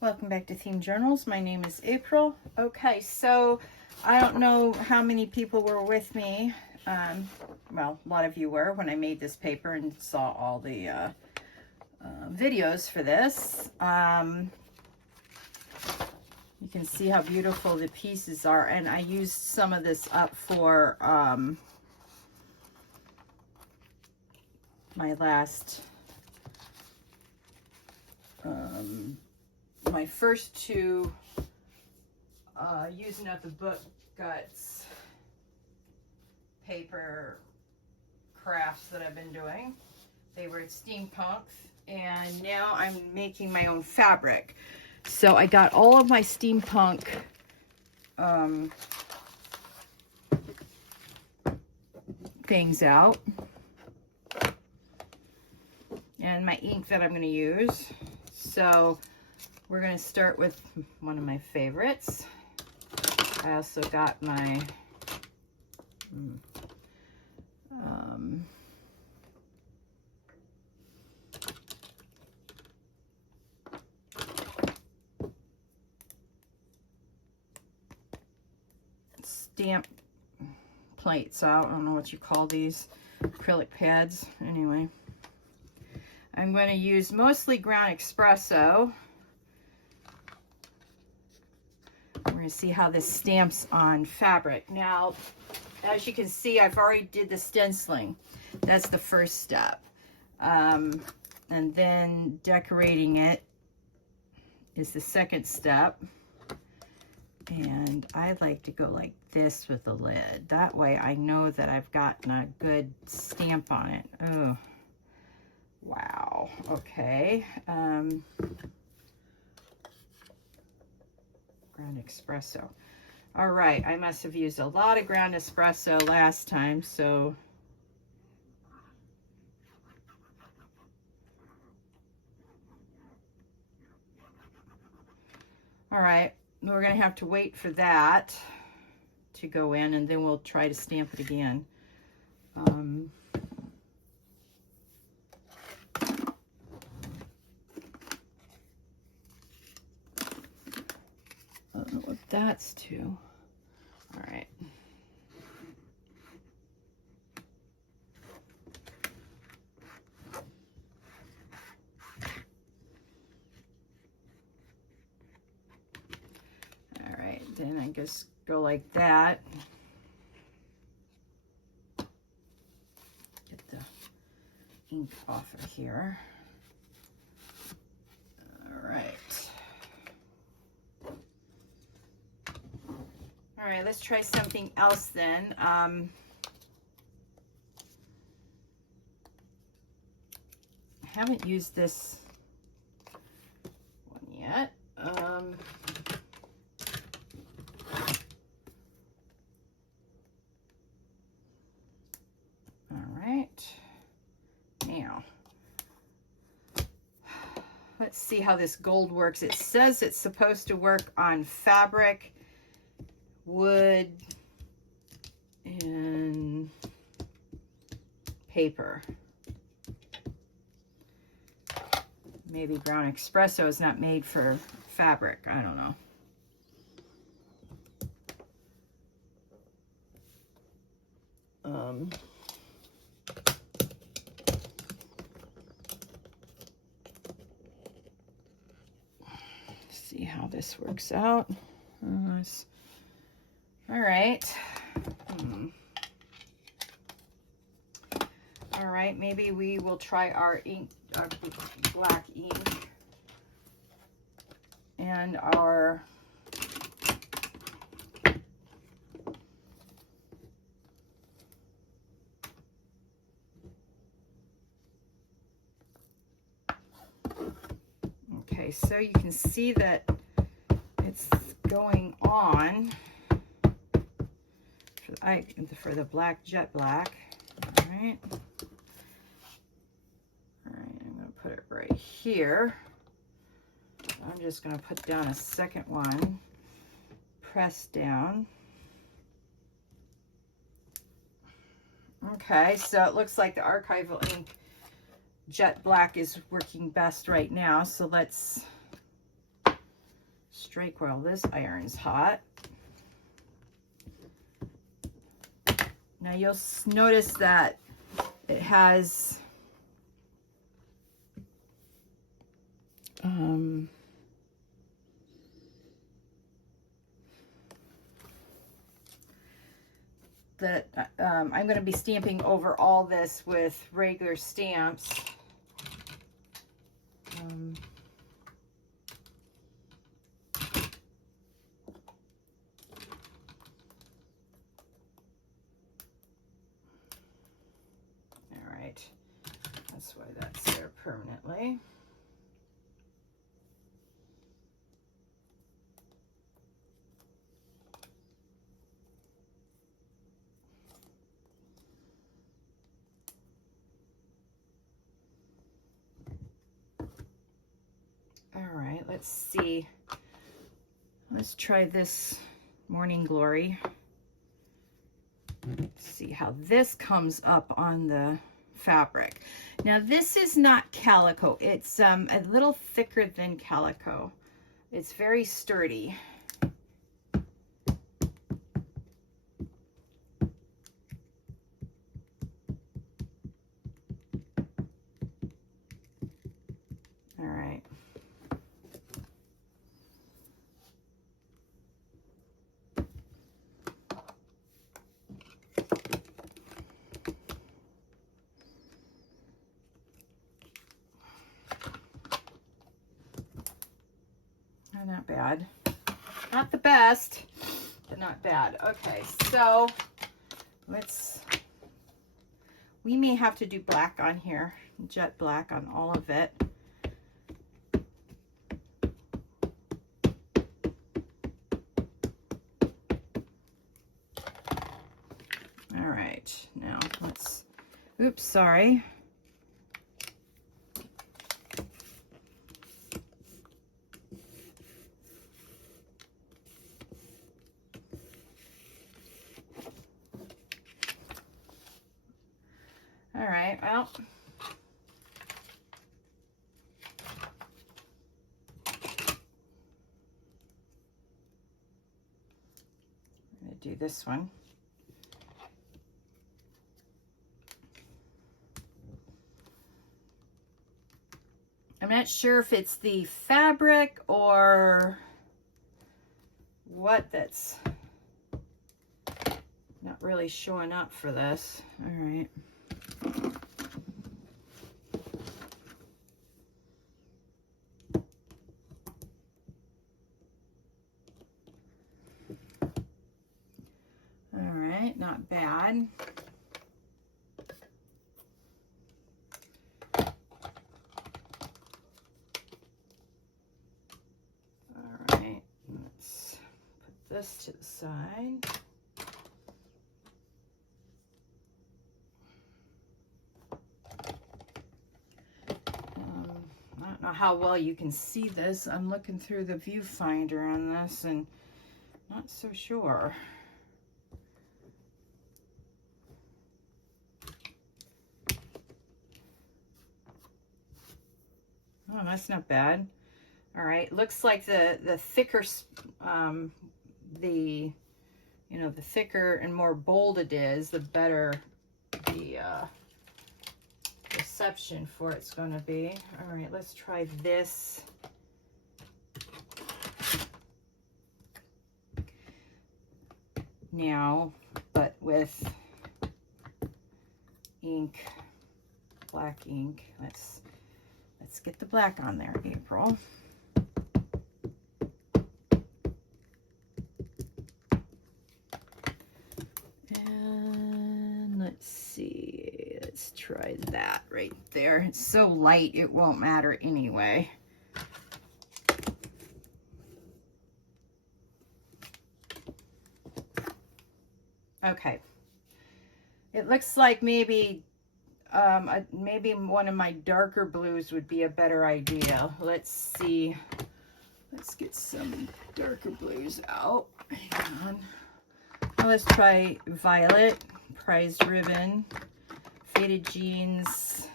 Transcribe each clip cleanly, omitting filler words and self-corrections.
Welcome back to Themed Journals. My name is April. Okay, so I don't know how many people were with me. Well, a lot of you were when I made this paper and saw all the videos for this. You can see how beautiful the pieces are, and I used some of this up for my last my first two using up the book guts paper crafts that I've been doing. They were at Steampunk, and now I'm making my own fabric. So I got all of my Steampunk things out, and my ink that I'm going to use. So we're going to start with one of my favorites. I also got my stamp plates. I don't know what you call these, acrylic pads. Anyway, I'm going to use mostly ground espresso. We're going to see how this stamps on fabric. Now, as you can see, I've already did the stenciling. That's the first step. And then decorating it is the second step. And I like to go like this with the lid. That way I know that I've gotten a good stamp on it. Oh, wow. Okay. Ground espresso. All right, I must have used a lot of ground espresso last time, so all right, we're gonna have to wait for that to go in, and then we'll try to stamp it again. I don't know what that's to. All right. All right, then I just go like that. Get the ink off of here. All right. All right, let's try something else then. I haven't used this one yet. All right, now let's see how this gold works. It says it's supposed to work on fabric, wood, and paper. Maybe brown espresso is not made for fabric. I don't know. See how this works out. All right. All right, maybe we will try our ink, our black ink, and our okay, so you can see that it's going on for the black jet black. All right. All right, I'm going to put it right here. I'm just going to put down a second one, press down. Okay, so it looks like the archival ink jet black is working best right now. So let's strike while this iron's hot. Now you'll notice that it has I'm going to be stamping over all this with regular stamps. All right, that's why that's there permanently. All right, let's see. Let's try this Morning Glory. See how this comes up on the fabric. Now this is not calico. It's a little thicker than calico. It's very sturdy. All right. Not bad. Not the best, but not bad. Okay, so we may have to do black on here, jet black on all of it. All right, now let's, oops, sorry. All right, well, I'm going to do this one. I'm not sure if it's the fabric or what that's not really showing up for this. All right. All right, not bad. All right, let's put this to the side. I don't know how well you can see this. I'm looking through the viewfinder on this and not so sure. Oh, that's not bad. All right, looks like the thicker, the thicker and more bold it is, the better the reception for it's going to be. All right, let's try this. Now, but with ink, black ink. Let's get the black on there, April. And let's see, let's try that right there. It's so light, it won't matter anyway. Okay. It looks like maybe maybe one of my darker blues would be a better idea. Let's see. Let's get some darker blues out. Hang on. Well, let's try violet, prized ribbon, faded jeans.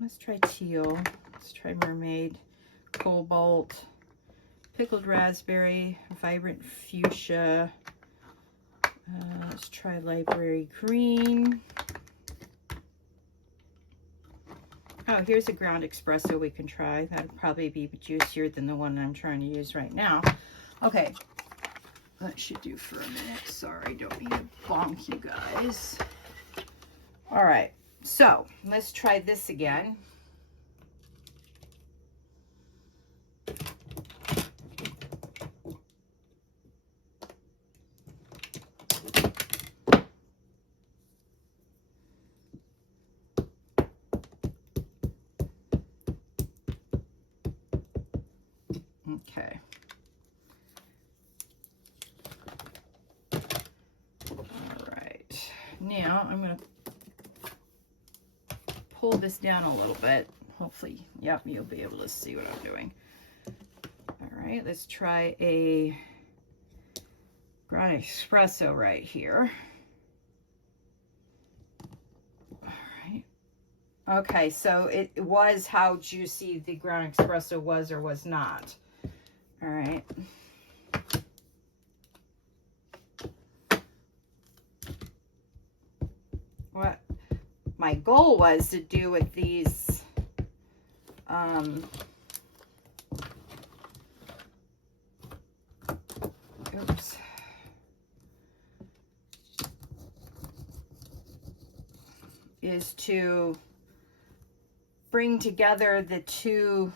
Let's try teal. Let's try mermaid, cobalt, pickled raspberry, vibrant fuchsia. Let's try library green. Oh, here's a ground espresso we can try. That'd probably be juicier than the one I'm trying to use right now. Okay, that should do for a minute. Sorry, don't mean to bonk you guys. All right, so let's try this again. Okay. All right. Now I'm going to pull this down a little bit. Hopefully, yep, you'll be able to see what I'm doing. All right, let's try a ground espresso right here. All right. Okay, so it was how juicy the ground espresso was or was not. All right. What my goal was to do with these oops. Is to bring together the two,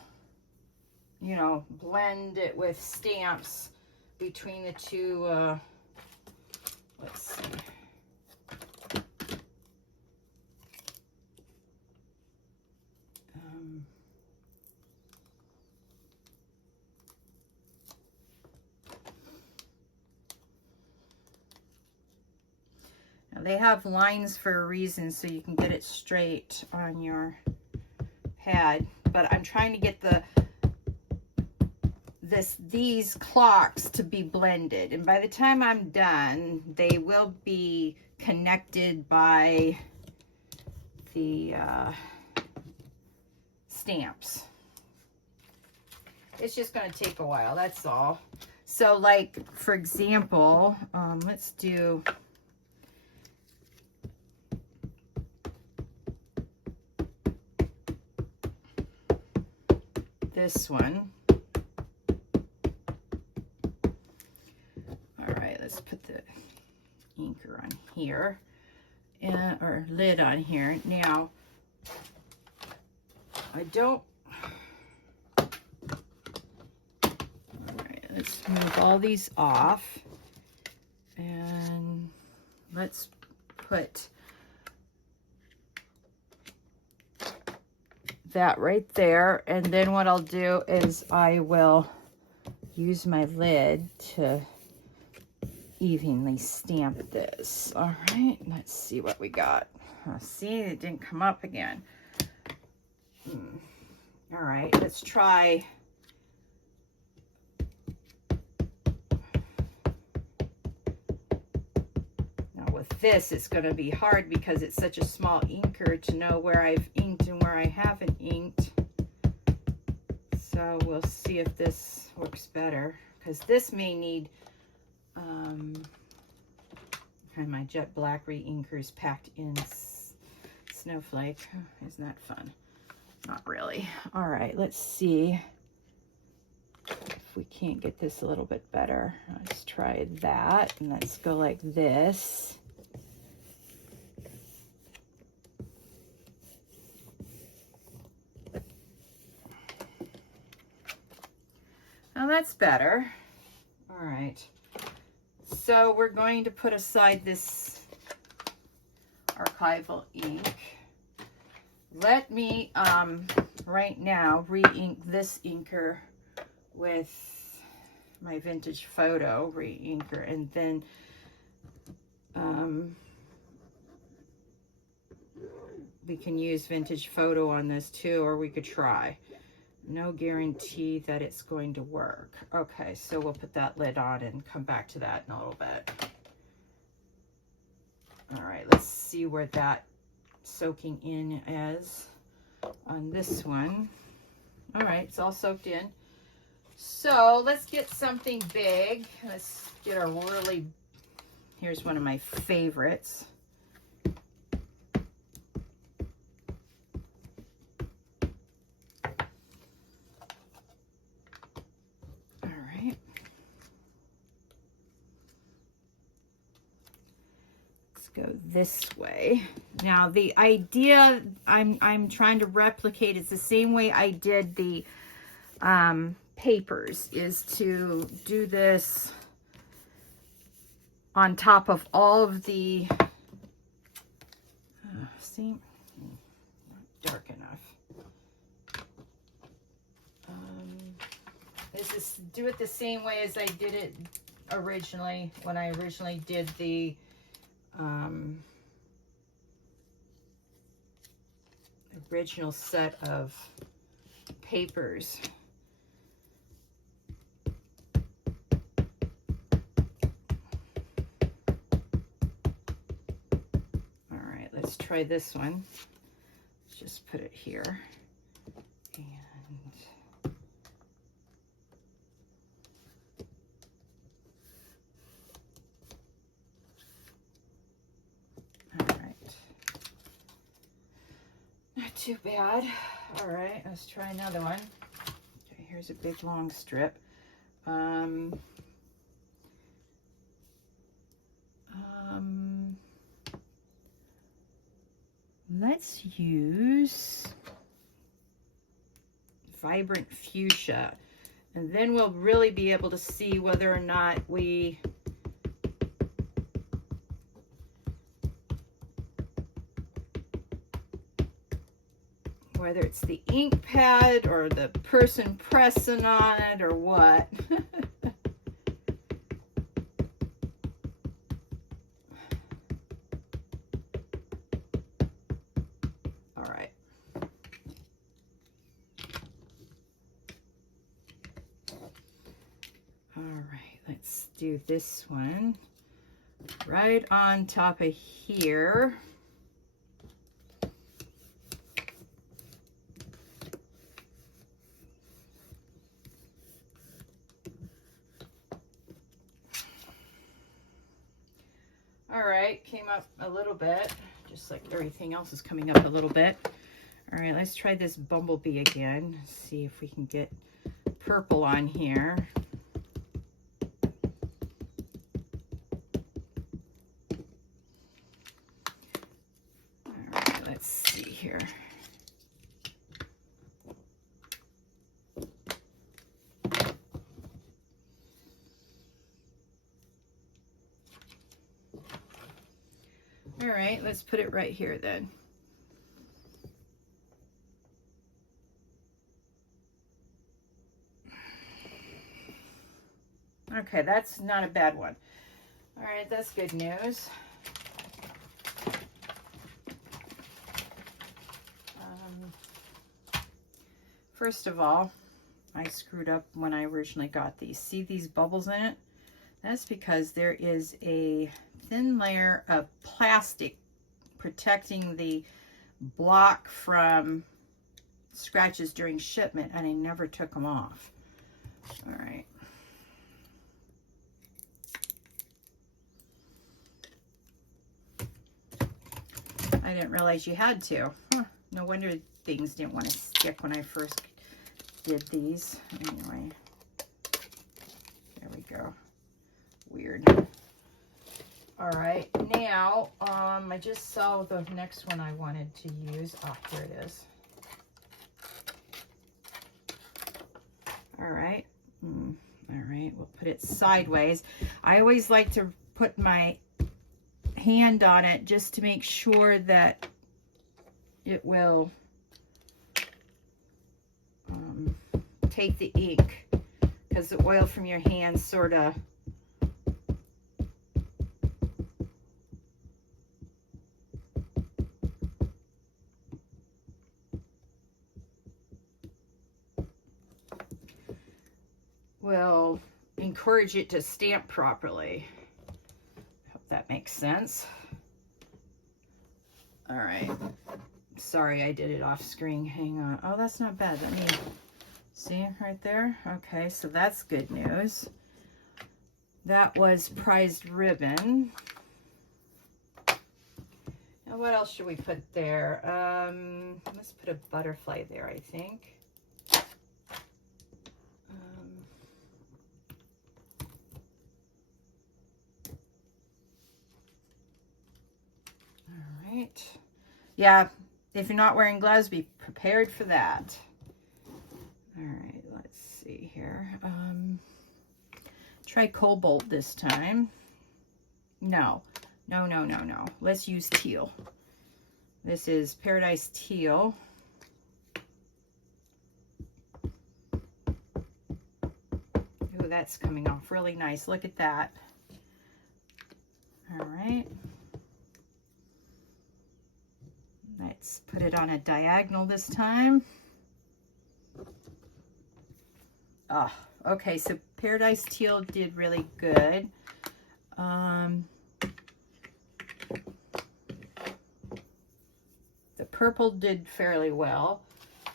you know, blend it with stamps between the two, let's see. Now they have lines for a reason, so you can get it straight on your pad, but I'm trying to get these clocks to be blended, and by the time I'm done they will be connected by the stamps. It's just going to take a while, that's all. So like for example, let's do this one. All right, let's put the inker on here, or lid on here. Now, I don't, all right, let's move all these off, and let's put that right there, and then what I'll do is I will use my lid to evenly stamp this. All right, let's see what we got. See, it didn't come up again. All right, let's try now. With this, it's going to be hard because it's such a small inker to know where I've inked and where I haven't inked. So we'll see if this works better, because this may need and my jet black re-inkers packed in snowflake. Isn't that fun? Not really. All right, let's see if we can't get this a little bit better. Let's try that, and let's go like this. Now that's better. All right. So we're going to put aside this archival ink. Let me right now re-ink this inker with my vintage photo re-inker, and then we can use vintage photo on this too, or we could try. No guarantee that it's going to work. Okay, so we'll put that lid on and come back to that in a little bit. All right, let's see where that soaking in is on this one. All right, it's all soaked in. So let's get something big. Let's get a really, here's one of my favorites. All right. Let's go this way. Now the idea I'm trying to replicate is the same way I did the papers, is to do this on top of all of the see, not dark enough. This is do it the same way as I did it originally when I originally did the original set of papers. Let's try this one. Let's just put it here. And all right. Not too bad. All right, let's try another one. Okay, here's a big long strip. Let's use vibrant fuchsia, and then we'll really be able to see whether or not whether it's the ink pad or the person pressing on it or what. Do this one right on top of here. All right, came up a little bit, just like everything else is coming up a little bit. All right, let's try this bumblebee again. See if we can get purple on here. Here. All right, let's put it right here then. Okay, that's not a bad one. All right, that's good news. First of all, I screwed up when I originally got these. See these bubbles in it? That's because there is a thin layer of plastic protecting the block from scratches during shipment, and I never took them off. All right. I didn't realize you had to. Huh. No wonder things didn't want to stick when I first did these. Anyway, there we go. Weird. All right, now I just saw the next one I wanted to use. Oh, here it is. All right. All right, we'll put it sideways. I always like to put my hand on it just to make sure that it will take the ink, because the oil from your hands sort of will encourage it to stamp properly. Hope that makes sense. All right. Sorry, I did it off screen. Hang on. Oh, that's not bad. Let me See right there? Okay, so that's good news. That was prized ribbon. Now what else should we put there? Let's put a butterfly there, I think. All right. Yeah, if you're not wearing gloves, be prepared for that. All right, let's see here. Try cobalt this time. No. Let's use teal. This is Paradise Teal. Ooh, that's coming off really nice. Look at that. All right. Let's put it on a diagonal this time. Oh, okay, so Paradise Teal did really good. The purple did fairly well.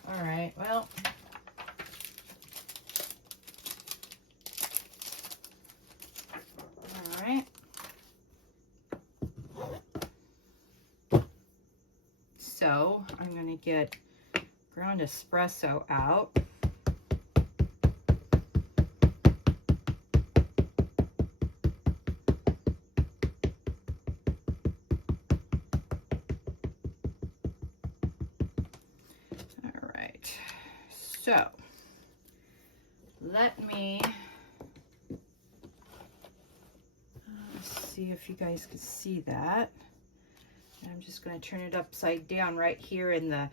All right, well. All right. So I'm going to get ground espresso out. So let me see if you guys can see that. I'm just going to turn it upside down right here in the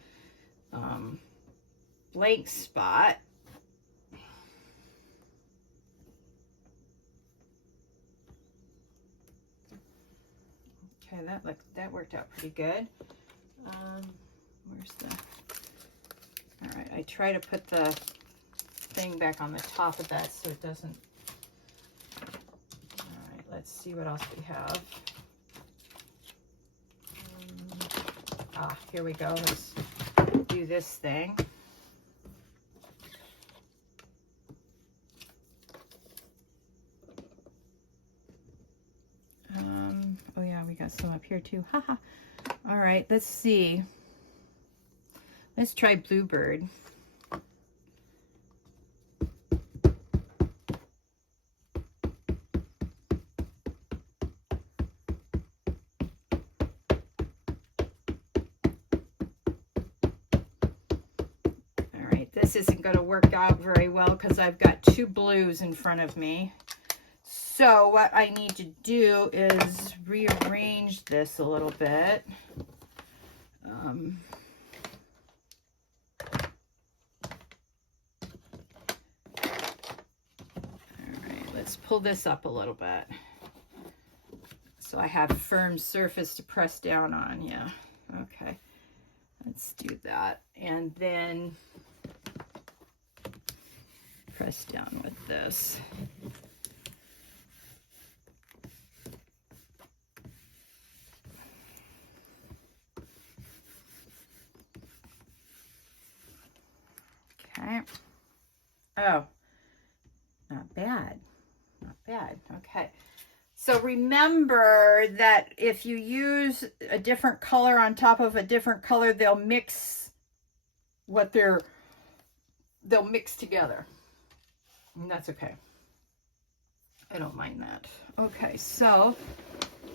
blank spot. Okay, that worked out pretty good. Where's the... All right, I try to put the thing back on the top of that so it doesn't... All right, let's see what else we have. Here we go. Let's do this thing. Oh yeah, we got some up here too. Haha. All right, let's see. Let's try Bluebird. All right, this isn't going to work out very well because I've got two blues in front of me. So what I need to do is rearrange this a little bit. Let's pull this up a little bit so I have firm surface to press down on. Yeah, okay, let's do that, and then press down with this. Okay. Oh, not bad. Not bad. Okay. So remember that if you use a different color on top of a different color, they'll mix they'll mix together. And that's okay. I don't mind that. Okay, so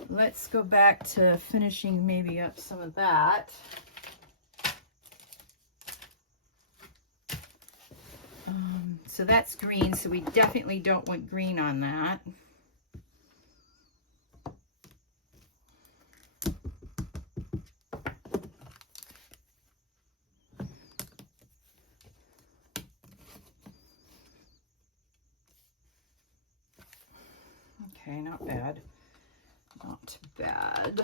let's go back to finishing maybe up some of that. So that's green, so we definitely don't want green on that. Okay, not bad. Not bad.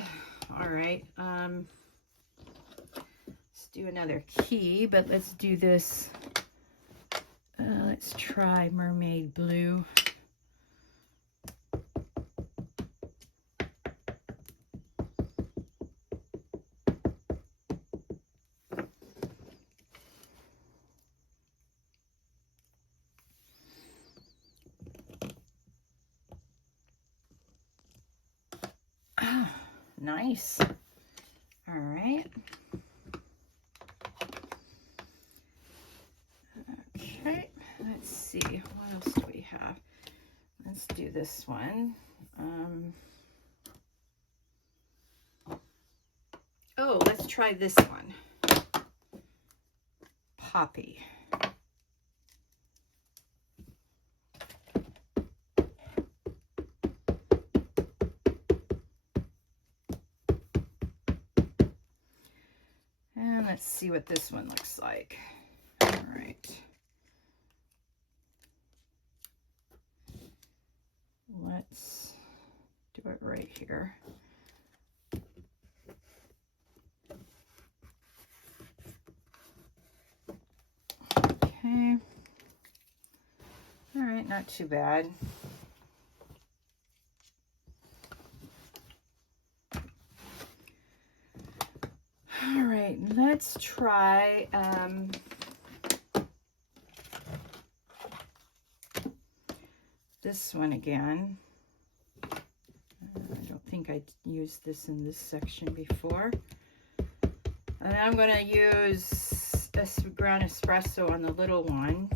All right. Let's do another key, but let's do this. Let's try Mermaid Blue. Nice. All right. Okay, let's see. What else do we have? Let's do this one. Oh, let's try this one. Poppy. And let's see what this one looks like. All right. Let's do it right here. Okay. All right, not too bad. All right, let's try this one again. I don't think I used this in this section before. And I'm going to use this ground espresso on the little one.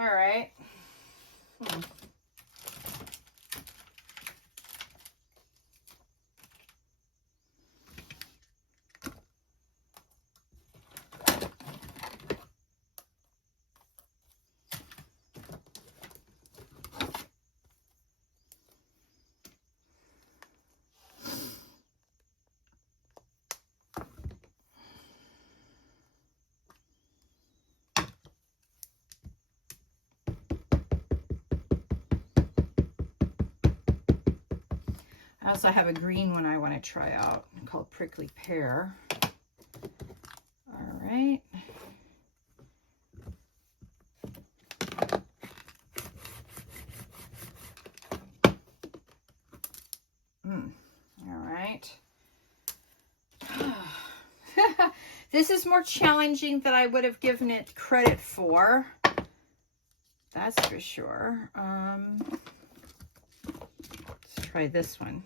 All right. I also have a green one I want to try out called Prickly Pear. All right. All right. This is more challenging than I would have given it credit for. That's for sure. Let's try this one.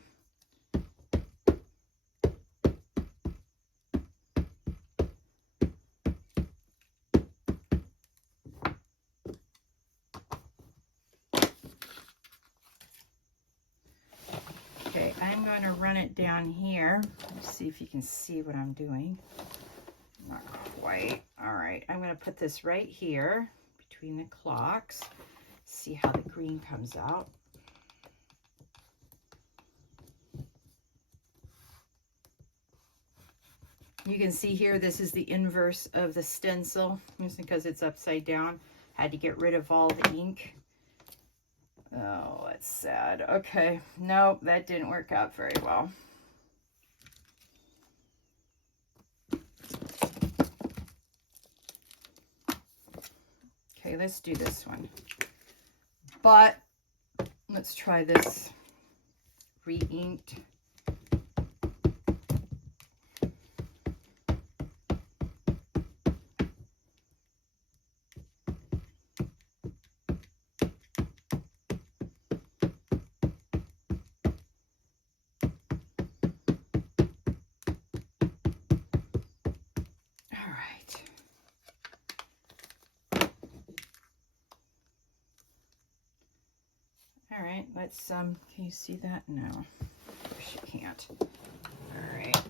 Okay, I'm going to run it down here. Let's see if you can see what I'm doing. Not quite. All right, I'm going to put this right here between the clocks. See how the green comes out. You can see here, this is the inverse of the stencil, just because it's upside down. Had to get rid of all the ink. Oh, that's sad. Okay, nope, that didn't work out very well. Okay, let's do this one. But let's try this re-inked. All right, let's, can you see that? No, of course you can't. All right.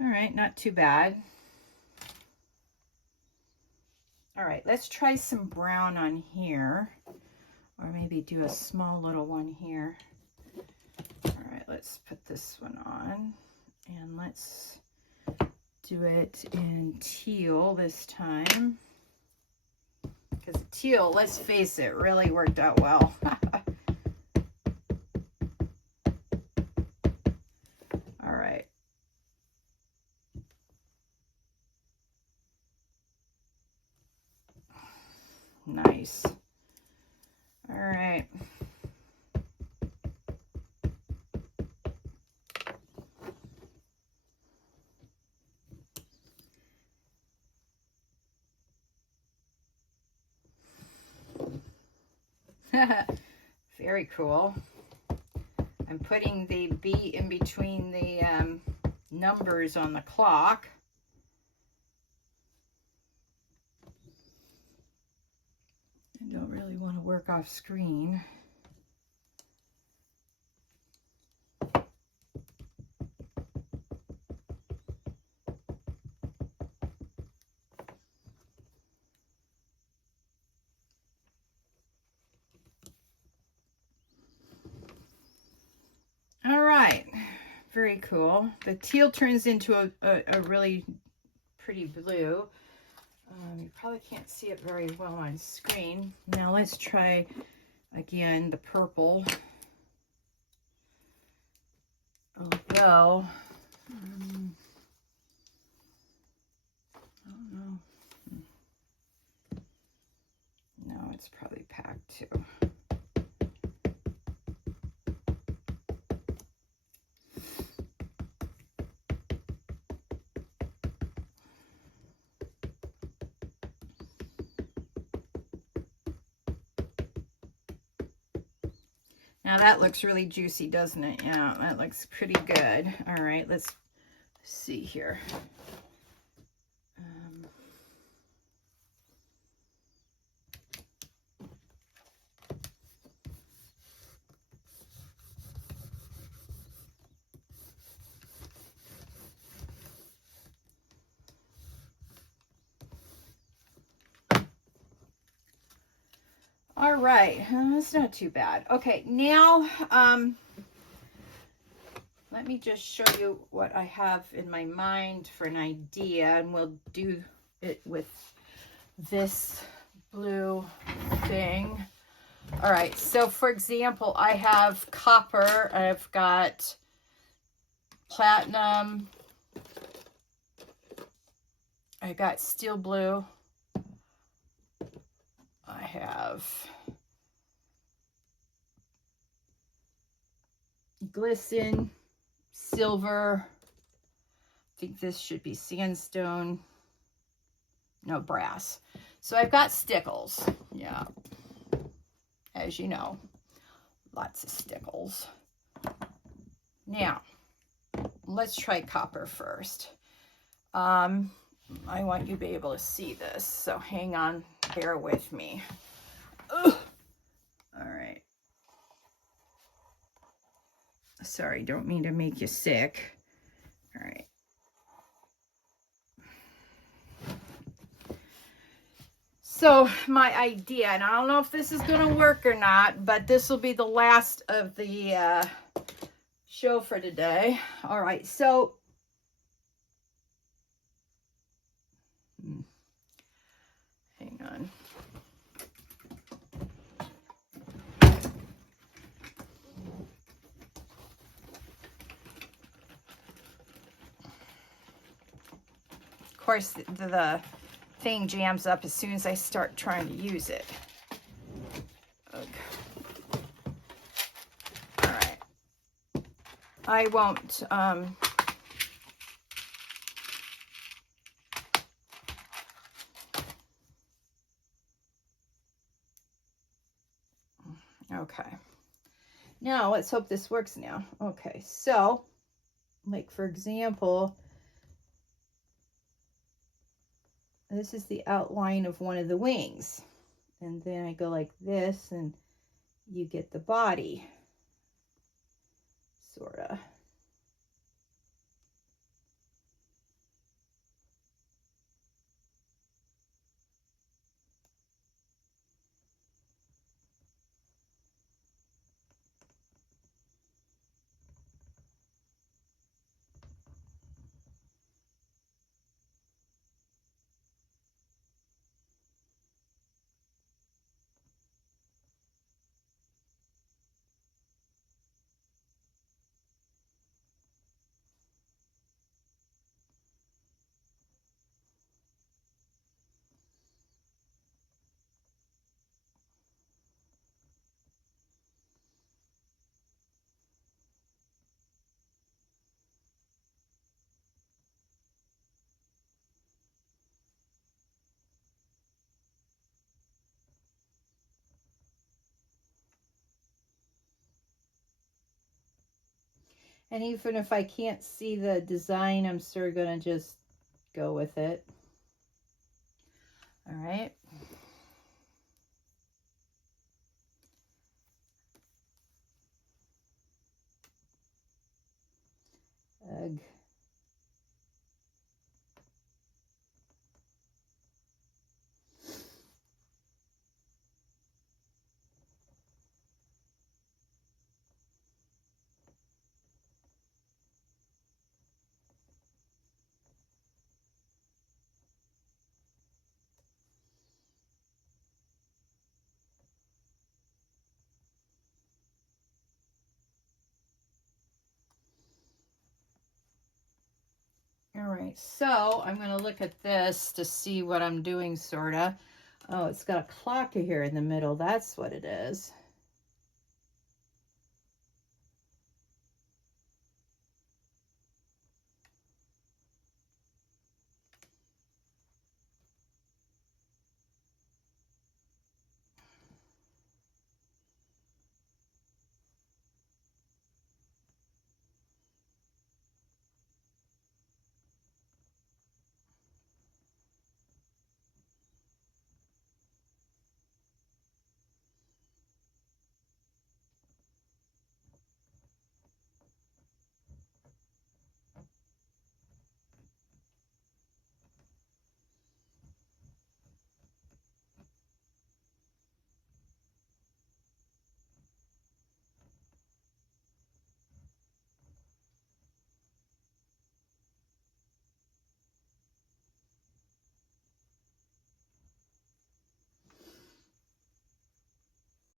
All right, not too bad. All right, let's try some brown on here, or maybe do a small little one here. All right, let's put this one on, and let's do it in teal this time. Because teal, let's face it, really worked out well. All right. Nice. All right. Very cool. I'm putting the B in between the numbers on the clock. I don't really want to work off screen. All right, very cool. The teal turns into a really pretty blue. You probably can't see it very well on screen. Now let's try again the purple. Although, I don't know. No, it's probably packed too. Now that looks really juicy, doesn't it? Yeah, that looks pretty good. All right, let's see here. All right, that's not too bad. Okay, now let me just show you what I have in my mind for an idea, and we'll do it with this blue thing. All right, so for example, I have copper, I've got platinum, I got steel blue, I have glisten, silver, I think this should be sandstone, no, brass. So I've got stickles, yeah, as you know, lots of stickles. Now, let's try copper first. I want you to be able to see this, so hang on, bear with me. Ugh. All right. Sorry, don't mean to make you sick. All right. So my idea, and I don't know if this is going to work or not, but this will be the last of the show for today. All right, so hang on. Of course, the thing jams up as soon as I start trying to use it. Okay. All right. I won't okay. Now let's hope this works now. Okay, so like for example, this is the outline of one of the wings. And then I go like this and you get the body, sorta. And even if I can't see the design, I'm sort of going to just go with it. All right. Ugh. All right, so I'm going to look at this to see what I'm doing, sort of. Oh, it's got a clock here in the middle. That's what it is.